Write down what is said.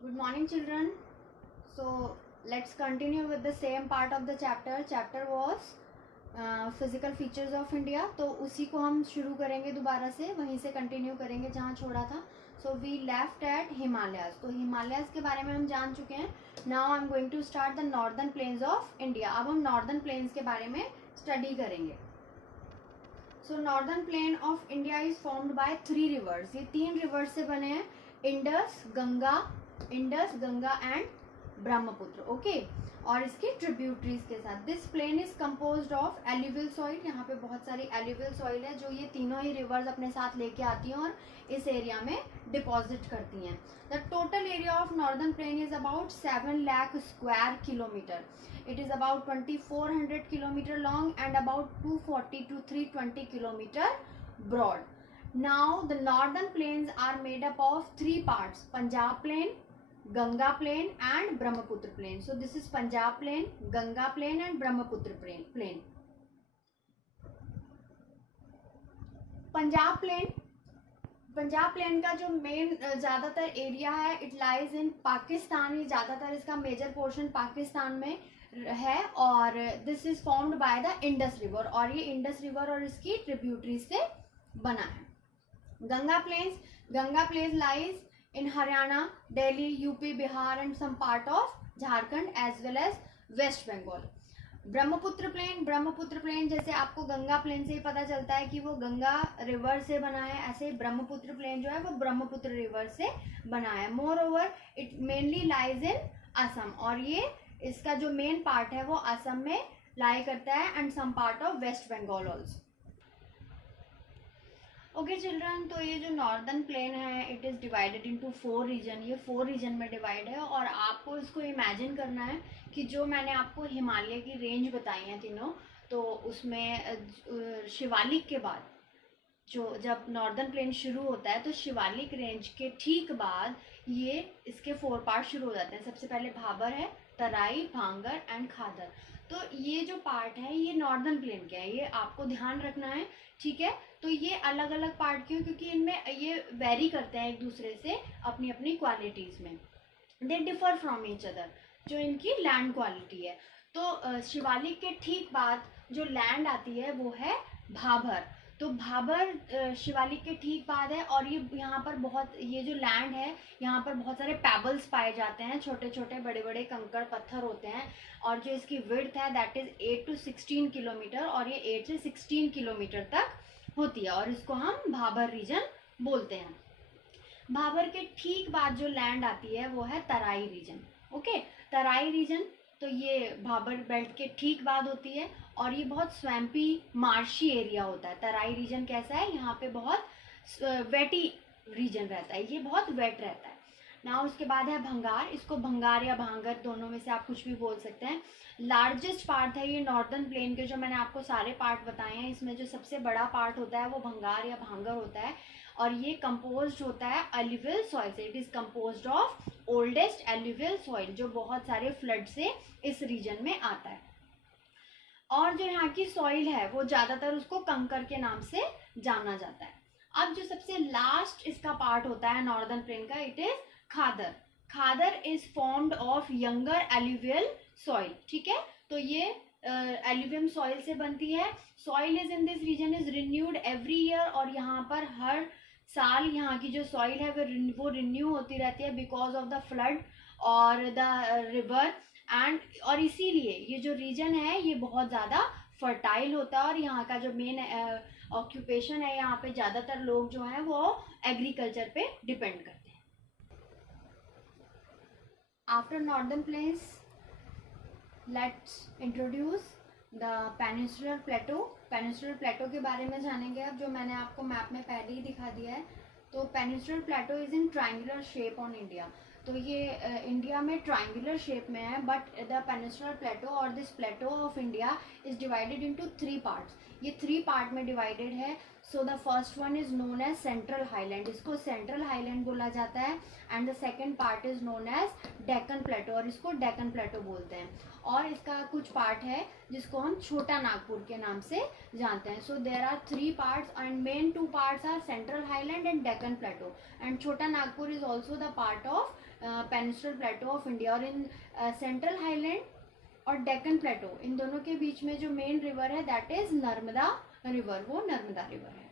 Good morning, children. So let's continue with the same part of the chapter. Chapter was physical features of India. तो उसी को हम शुरू करेंगे दोबारा से, वहीं से कंटिन्यू करेंगे जहाँ छोड़ा था. So we left at Himalayas. तो हिमालयाज के बारे में हम जान चुके हैं. Now I am going to start the northern plains of India. अब हम नॉर्दर्न प्लेन्स के बारे में स्टडी करेंगे. So northern plain of India is formed by 3 rivers. ये 3 रिवर्स से बने हैं. इंडस गंगा एंड ब्रह्मपुत्र. ओके. और इसकी ट्रिब्यूटरीज के साथ. This plain is composed of alluvial soil. यहाँ पे बहुत सारी एल्यूवियल सॉइल है जो ये तीनों ही रिवर्स अपने साथ लेके आती हैं और इस एरिया में डिपॉजिट करती हैं. The total area of northern plain is about 7 lakh square kilometre. It is about 2400 kilometer long and about 240 to 320 kilometer broad. Now the northern plains are made up of 3 parts: Punjab plain, Ganga plain and Brahmaputra plain. So this is Punjab plain, Ganga plain and Brahmaputra plain. Punjab plain का जो main ज्यादातर area है, it lies in Pakistan. ज्यादातर इसका major portion Pakistan में है और this is formed by the Indus river. और ये इंडस रिवर और इसकी ट्रिब्यूटरी से बना है. Ganga plains lies in Haryana, Delhi, UP, Bihar and some part of Jharkhand as well as West Bengal. Brahmaputra plain जैसे आपको गंगा प्लेन से ही पता चलता है कि वो गंगा रिवर से बना है, ऐसे ब्रह्मपुत्र प्लेन जो है वो ब्रह्मपुत्र रिवर से बना है. More over it mainly lies in Assam. और ये इसका जो मेन पार्ट है वो असम में लाई करता है and some part of West Bengal also. Okay children, तो ये जो नॉर्दर्न प्लेन है it is divided into 4 region. ये 4 रीजन में डिवाइड है और आपको इसको इमेजिन करना है कि जो मैंने आपको हिमालय की रेंज बताई है तीनों, तो उसमें शिवालिक के बाद जो जब नॉर्दर्न प्लेन शुरू होता है तो शिवालिक रेंज के ठीक बाद ये इसके 4 पार्ट शुरू हो जाते हैं. सबसे पहले भाबर है, तराई, भांगर एंड खादर. तो ये जो पार्ट है ये नॉर्दर्न प्लेन के है, ये आपको ध्यान रखना है. ठीक है. तो ये अलग अलग पार्ट क्यों? क्योंकि इनमें ये वेरी करते हैं एक दूसरे से अपनी अपनी क्वालिटीज में. They differ from each other, जो इनकी लैंड क्वालिटी है. तो शिवालिक के ठीक बाद जो लैंड आती है वो है भाबर. तो भाबर शिवालिक के ठीक बाद है और ये यहाँ पर बहुत, ये जो लैंड है यहाँ पर बहुत सारे पैबल्स पाए जाते हैं, छोटे छोटे बड़े बड़े कंकड़ पत्थर होते हैं. और जो इसकी विड्थ है दैट इज 8 to 16 किलोमीटर और ये 8 से 16 किलोमीटर तक होती है और इसको हम भाबर रीजन बोलते हैं. भाबर के ठीक बाद जो लैंड आती है वो है तराई रीजन. ओके. तराई रीजन तो ये भाबर बेल्ट के ठीक बाद होती है और ये बहुत स्वैम्पी मार्शी एरिया होता है. तराई रीजन कैसा है? यहाँ पे बहुत वेटी रीजन रहता है, ये बहुत वेट रहता है ना. उसके बाद है भंगार. इसको भंगार या भांगर दोनों में से आप कुछ भी बोल सकते हैं. लार्जेस्ट पार्ट है ये नॉर्दर्न प्लेन के. जो मैंने आपको सारे पार्ट बताए हैं इसमें जो सबसे बड़ा पार्ट होता है वो भंगार या भांगर होता है और ये कंपोज्ड होता है एल्यूवियल सॉइल से. It is composed of oldest alluvial soil जो बहुत सारे फ्लड से इस रीजन में आता है. और जो यहाँ की सॉइल है वो ज्यादातर उसको कंकर के नाम से जाना जाता है. अब जो सबसे लास्ट इसका पार्ट होता है नॉर्दर्न प्लेन का, it is khadar. Khadar is formed of younger alluvial soil. ठीक है. तो ये एल्यूवियम सॉइल से बनती है. Soil is in this region is renewed every year और यहाँ पर हर साल यहाँ की जो सॉइल है वो रिन्यू होती रहती है बिकॉज ऑफ द फ्लड और द रिवर एंड. और इसीलिए ये जो रीजन है ये बहुत ज़्यादा फर्टाइल होता है और यहाँ का जो मेन ऑक्यूपेशन है, यहाँ पे ज़्यादातर लोग जो हैं वो एग्रीकल्चर पे डिपेंड करते हैं. After northern plains let's introduce the peninsular Plato. Peninsular प्लेटो के बारे में जानेंगे अब, जो मैंने आपको मैप में पहले ही दिखा दिया है. तो peninsular Plato is in triangular shape on India. तो ये इंडिया में ट्रायंगुलर शेप में है बट द पेनिनसुलर प्लेटो और this plateau of India is divided into 3 parts. ये 3 पार्ट में डिवाइडेड है. So the first one is known as central highland, इसको सेंट्रल हाईलैंड बोला जाता है। And the second part is known as Deccan plateau, और इसको डेक्कन प्लेटो बोलते हैं। और इसका कुछ पार्ट है जिसको हम छोटा नागपुर के नाम से जानते हैं। So there are 3 parts and main 2 parts are central highland and Deccan plateau. And Chota Nagpur is also the part of peninsular plateau of India. और इन सेंट्रल हाईलैंड और डेक्कन प्लेटो, इन दोनों के बीच में जो मेन रिवर है दैट इज नर्मदा रिवर, वो नर्मदा रिवर है।